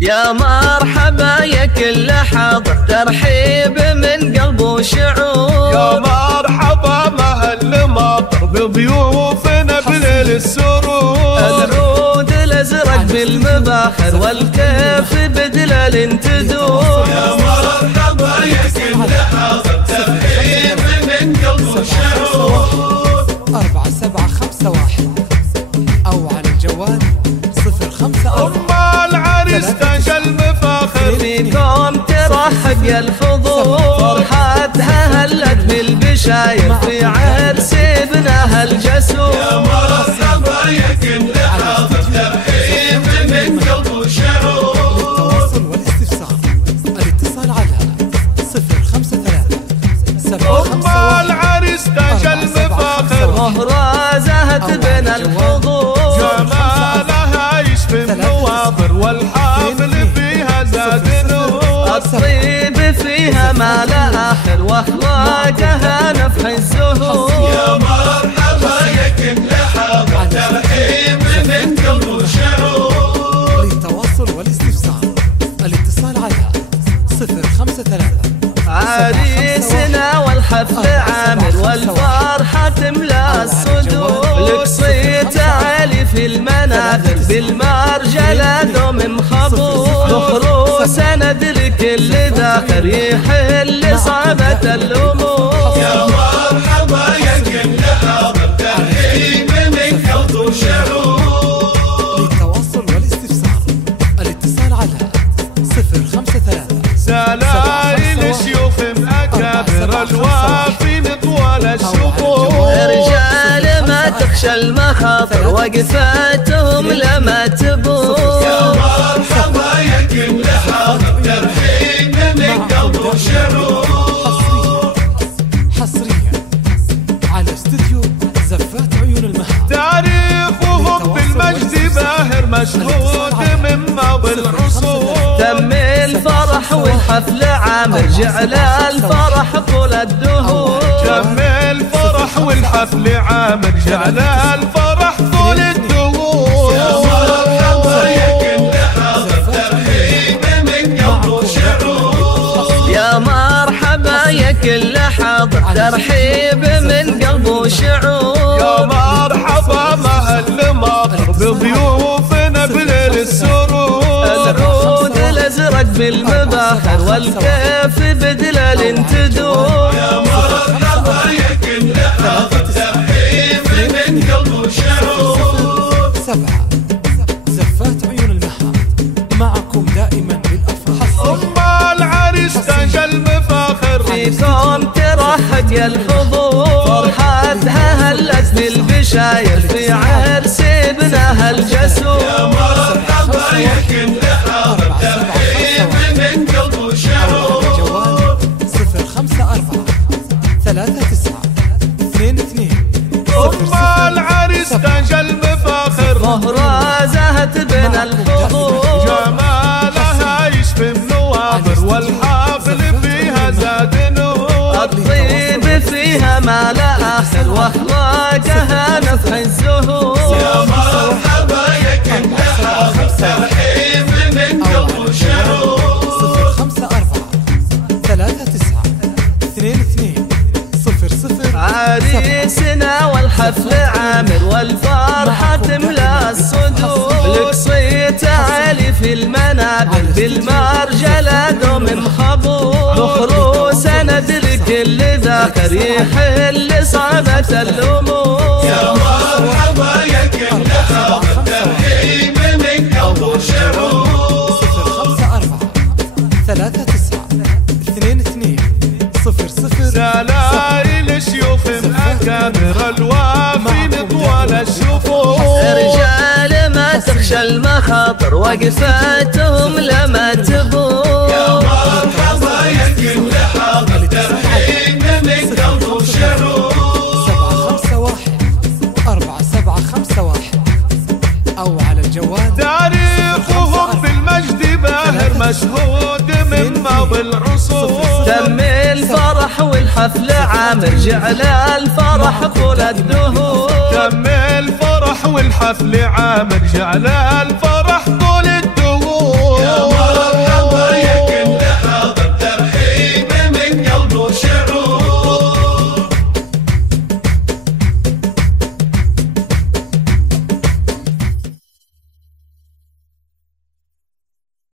يا مرحبا يا كل حاضر، ترحيب من قلب وشعور. يا مرحبا مهل مطر بضيوفنا بليل السرور. العود الازرق بالمباخر والكيف بدلال تدور. يا مرحبا يا كل حاضر، ترحيب من قلب وشعور. 4751 أو على الجوال 054. العريس تاج المفاخر فيكم ترحب يا الحضور. فرحتها هلت بالبشاير في عرس ابنها الجسور. يا مرحبا يا كل حاضر، ترحيب من قلب وشعور. للتواصل والاستفسار الاتصال على 053 العريس تاج المفاخر مهرازة بين الحضور. جمالها يشفي النواظر والحافل فيها زاد نور. الطيب فيها ما لا آخر واخلاقها نفح الزهور. يا مرحبا يا كل حاضر، ترحيب من قلب وشعور. للتواصل والاستفسار الاتصال على 053. عريسنا والحفل عامر والفرحة تملى الصدور. لك صيت عالي في المناخر بالمرجلة دوم مخبور. مخروسة ندرك اللي داخل يحل صعبة الأمور. يا مرحبا يا كل حاضر، ترحيب من قلب وشعور. للتواصل والاستفسار الاتصال على 053. سلايل شيوخ أكابر الوافين طوال الشهور. رجال ما تخشى المخاطر وقفاتهم لما تبور. يا مرحبا يا كل حاضر، ترحيب من قلب وشعور. حصريا على استديو زفات عيون المها. تاريخهم بالمجد باهر مشهود من ماضي العصور. تم الفرح والحفل عامر جعل الفرح طول الدهور. تم الفرح والحفل عامر جعل الفرح طول الدهور. يا مرحبا يا كل حاضر، ترحيب من قلب وشعور. يا مرحبا يا كل حاضر، ترحيب من قلب وشعور. يا مرحبا مهل مطر بضيوفنا بليل السرور. العود الازرق بالمباخر والكيف بدلال تدور. يا مرحبا يا كل حاضر، ترحيب من قلب وشعور. 7 زفات عيون المها معكم دائما بالافراح. العريس تاج المفاخر فيكم ترحب يا الحضور. فرحتها هلت بالبشاير في عرس ابنها الجسور. يا مرحبا يا كل حاضر، ترحيب من قلب وشعور. جوال 054 39 22 العريس تاج المفاخر مهرازة بين الحضور. جمالها يشفي النواظر والحافل فيها زاد نور. الطيب فيها ما لا آخر واخلاقها نفح الزهور. يا مرحبا يا كل حاضر، ترحيب من قلب وشعور. 054 39 22 00. عريسنا والحفل عامر والفرحة تملى الصدور. لك صيت عالي في المنابر بالمرجلة دوم مخبور. مخروسة ندرك اللي ذاكر يحل صعبة الأمور. يا مرحبا يا كل حاضر، ترحيب من قلب وشعور. 054 39 22 00. سلايل شيوخ أكابر الوافين طوال الشفور. رجال ما تخشى المخاطر وقفاتهم لما تبور. يا مرحبا يا كل حاضر، ترحيب من قلب وشعور. 751 4751 أو على الجوال. تاريخهم بالمجد باهر مشهود من ماضي العصور. تم الفرح والحفل عامر جعل الفرح طول الدهور. تم الفرح والحفل عامر جعل الفرح